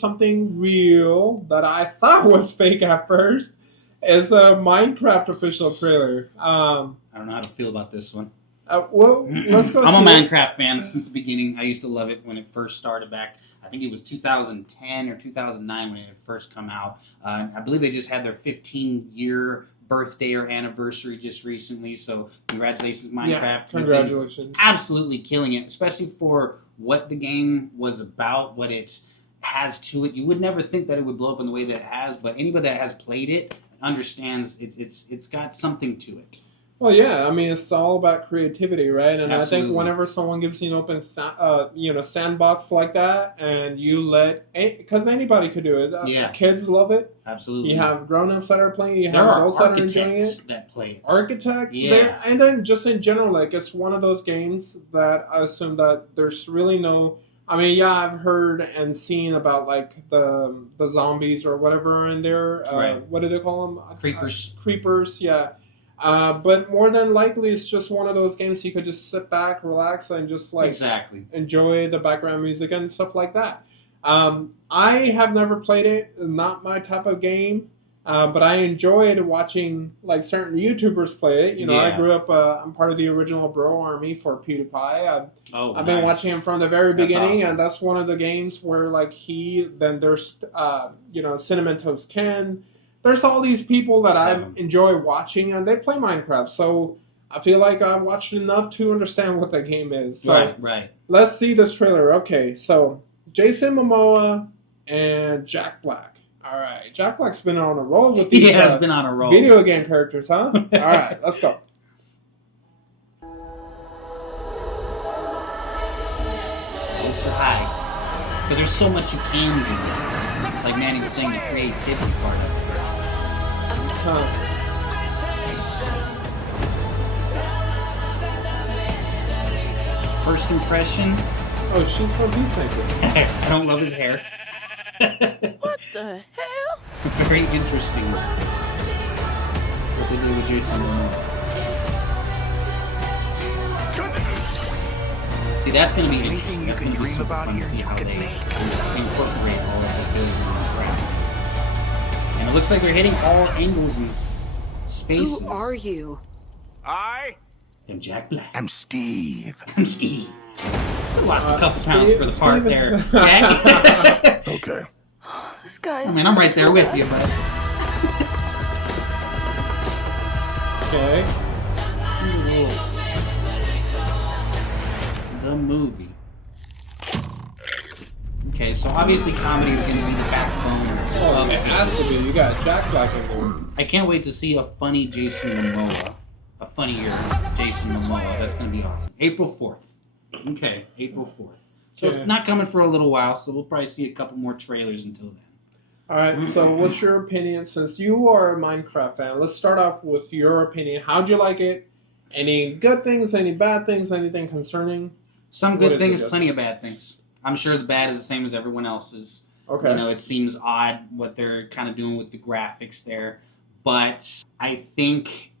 something real that I thought was fake at first. It's a Minecraft official trailer. I don't know how to feel about this one. Well, let's go. I'm a see Minecraft fan since the beginning. I used to love it when it first started back. I think it was 2010 or 2009 when it had first come out. I believe they just had their 15-year birthday or anniversary just recently. So congratulations, Minecraft! Yeah, congratulations! Absolutely killing it, especially for what the game was about, what it has to it. You would never think that it would blow up in the way that it has, but anybody that has played it understands it's got something to it. Well, yeah, I mean, it's all about creativity, right? And Absolutely. I think whenever someone gives you an open, sandbox like that, and you because anybody could do it. Yeah. Kids love it. Absolutely. You have grown-ups that are playing. You there have are adults that are enjoying architects it. that play it. Architects, Yeah. and then just in general, like it's one of those games that I assume that there's really no. I mean, yeah, I've heard and seen about like the zombies or whatever are in there. Right. What do they call them? Creepers. Creepers, yeah. But more than likely, it's just one of those games you could just sit back, relax, and just like Exactly. enjoy the background music and stuff like that. I have never played it; not my type of game. But I enjoyed watching like certain YouTubers play it. You know, I Yeah. grew up. I'm part of the original Bro Army for PewDiePie. I've been Nice. watching him from the very That's beginning, awesome. and that's one of the games where like there's Cinnamon Toast Ken. There's all these people that I enjoy watching, and they play Minecraft. So I feel like I've watched enough to understand what the game is. So Right. let's see this trailer. Okay, so Jason Momoa and Jack Black. All right, Jack Black's been on a roll with these He has been on a roll. video game characters, huh? All right, let's go. Hopes are high. Because there's so much you can do. Like Manny was saying, the creativity part of it. Huh. First impression, Oh, she's from Peacemaker. I don't love his hair. What the hell? Very interesting. What they did with Jason Momoa. See, that's going to be interesting. That's going to be super fun to see how they incorporate all of the building and crap. And it looks like they're hitting all angles and spaces. Who are you? I I'm Jack Black. am Steve. I'm Steve. I lost a couple pounds for the part Steven. there, Jack. Okay. This guy. I mean, I'm right there with you, but Okay. the movie. Okay, so obviously comedy is going to be the backbone Oh, of it has to be. You got Jack Black in there. I can't wait to see a funny Jason Momoa. A funnier Jason Momoa. That's going to be awesome. April 4th. Okay, April 4th. So Okay. it's not coming for a little while, so we'll probably see a couple more trailers until then. All right. So, what's your opinion? Since you are a Minecraft fan, let's start off with your opinion. How'd you like it? Any good things? Any bad things? Anything concerning? Some What good is it, things, Justin? plenty of bad things. I'm sure the bad is the same as everyone else's. Okay. You know, it seems odd what they're kind of doing with the graphics there. But I think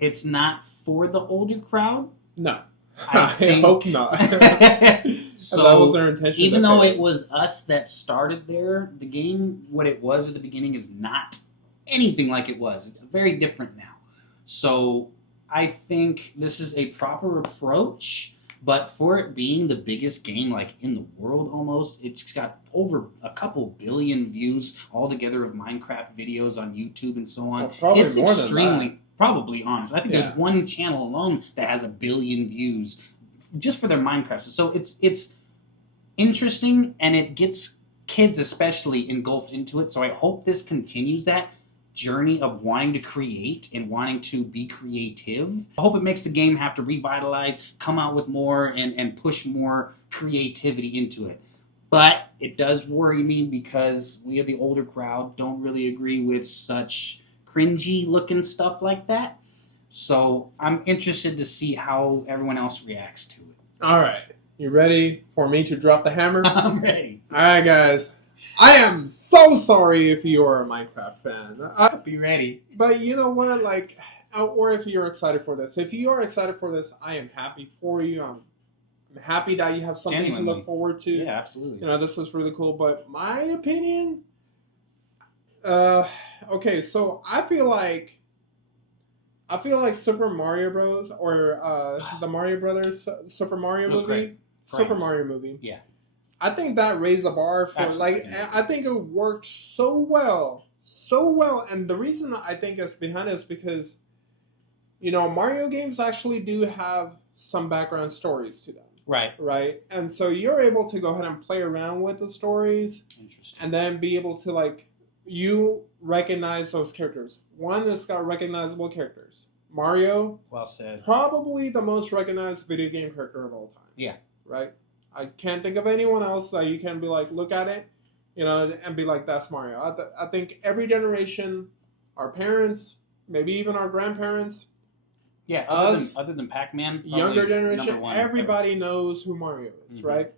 it's not for the older crowd. No. I I think- hope not. So, that was their intention. even though okay. it was us that started there, the game, what it was at the beginning, is not anything like it was. It's very different now. So I think this is a proper approach, but for it being the biggest game like in the world almost, it's got over a couple billion views altogether of Minecraft videos on YouTube and so on. Well, probably it's more than extremely, probably honest. I think Yeah. there's one channel alone that has 1 billion views just for their Minecraft. So it's interesting, and it gets kids especially engulfed into it. So I hope this continues that journey of wanting to create and wanting to be creative. I hope it makes the game have to revitalize, come out with more, and push more creativity into it. But it does worry me because we, the older crowd, don't really agree with such cringy looking stuff like that. So I'm interested to see how everyone else reacts to it. All right. You ready for me to drop the hammer? I'm ready. All right, guys. I am so sorry if you are a Minecraft fan. Be ready. But you know what? Like, or if you're excited for this. If you are excited for this, I am happy for you. I'm I'm happy that you have something to Genuinely. look forward to. Yeah, absolutely. You know, this is really cool. But my opinion, okay, so I feel like Super Mario Bros. Or the Mario Brothers Super Mario That was movie, great. Super Great. Mario movie. Yeah. I think that raised the bar for Absolutely. I think it worked so well, and the reason I think it's behind it is because you know Mario games actually do have some background stories to them, Right. right? And so you're able to go ahead and play around with the stories, Interesting. and then be able to like you recognize those characters. One has got recognizable characters. Mario, Well said. probably the most recognized video game character of all time. Yeah. Right? I can't think of anyone else that you can be like, look at it, you know, and be like, that's Mario. I think every generation, our parents, maybe even our grandparents, Yeah. Us, Other than Pac-Man, probably younger generation, number one everybody knows who Mario is, Mhm. right?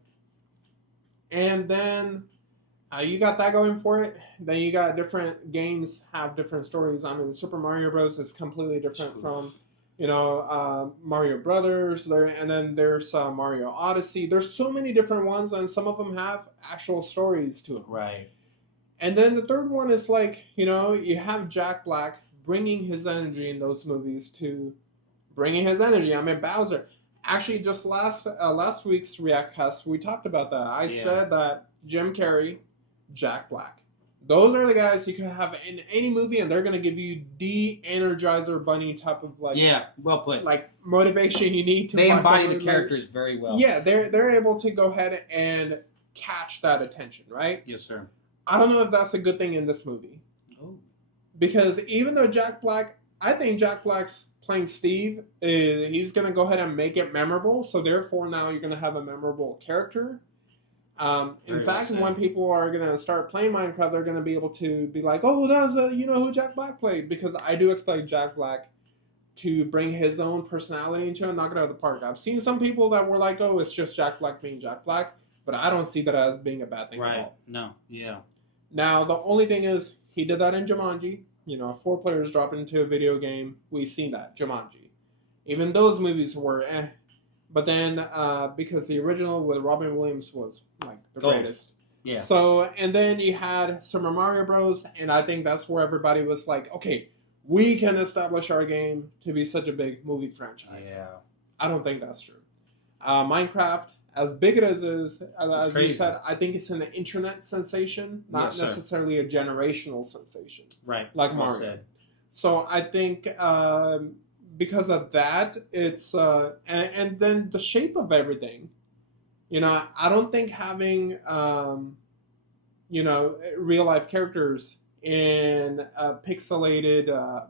And then you got that going for it. Then you got different games have different stories. I mean, Super Mario Bros. Is completely different Oof. from, you know, Mario Brothers. There, and then there's Mario Odyssey. There's so many different ones, and some of them have actual stories to them. Right. And then the third one is like, you know, you have Jack Black bringing his energy in those movies to bringing his energy. I mean, Bowser. Actually, just last week's Reactcast, we talked about that. I Yeah. said that Jim Carrey, Jack Black. Those are the guys you can have in any movie, and they're going to give you the Energizer Bunny type of like Well put. like motivation you need to. They watch embody that the movie. characters very well. Yeah, they're able to go ahead and catch that attention, right? Yes, sir. I don't know if that's a good thing in this movie Oh. because even though Jack Black, I think Jack Black's playing Steve, he's going to go ahead and make it memorable. So therefore, now you're going to have a memorable character. In Very fact, well said. when people are going to start playing Minecraft, they're going to be able to be like, "Oh, that was you know who Jack Black played," because I do expect Jack Black to bring his own personality into it and knock it out of the park. I've seen some people that were like, "Oh, it's just Jack Black being Jack Black," but I don't see that as being a bad thing at Right. all. No. Yeah. Now, the only thing is, he did that in Jumanji. You know, 4 players drop into a video game. We've seen that, Jumanji. Even those movies were eh. But then, because the original with Robin Williams was, like, the Gold. greatest. Yeah. So, and then you had Super Mario Bros., and I think that's where everybody was like, okay, we can establish our game to be such a big movie franchise. Yeah. I don't think that's true. Minecraft, as big as it is, as you crazy. said, I think it's an internet sensation, not Yes, sir. necessarily a generational sensation Right. like Well Mario. said. So I think because of that, it's and then the shape of everything. You know, I don't think having you know real life characters in a pixelated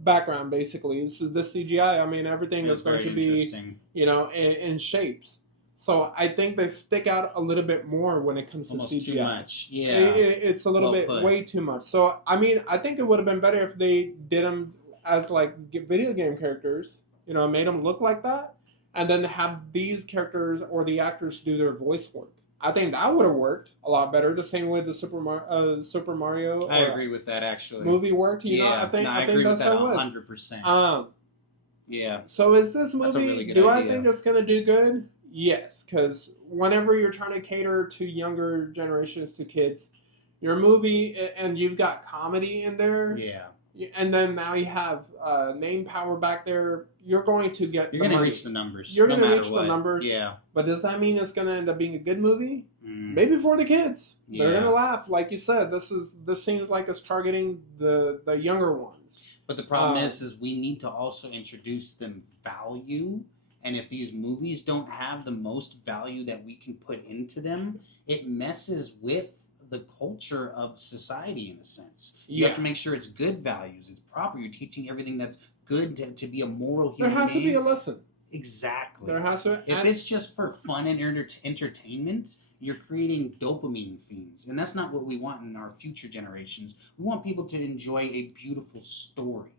background, basically, it's the CGI. I mean, everything is It's going very to be interesting. you know in shapes. So I think they stick out a little bit more when it comes to Almost CGI. too much. Yeah. It's a little Well bit put. way too much. So I mean, I think it would have been better if they did them as like video game characters. You know, made them look like that, and then have these characters or the actors do their voice work. I think that would have worked a lot better. The same way the Super Mario I agree with that actually. movie worked. You know, Yeah. I think No, I think agree that's with that how it was. 100%. Yeah. So is this That's a movie? really good Do I idea. think it's gonna do good? Yes, because whenever you're trying to cater to younger generations, to kids, your movie and you've got comedy in there, Yeah. and then now you have name power back there. You're going to get You're the going to money. reach the numbers. You're no gonna matter reach the what. numbers. Yeah. But does that mean it's gonna end up being a good movie? Mm. Maybe for the kids. They're Yeah. gonna laugh, like you said. This seems like it's targeting the younger ones. But the problem Uh, is we need to also introduce them value. And if these movies don't have the most value that we can put into them, it messes with the culture of society in a sense. You have to make sure it's good values, it's proper. You're teaching everything that's good to be a moral There human has to be being. a lesson. Exactly. There has to. If and- it's just for fun and entertainment, you're creating dopamine fiends. And that's not what we want in our future generations. We want people to enjoy a beautiful story.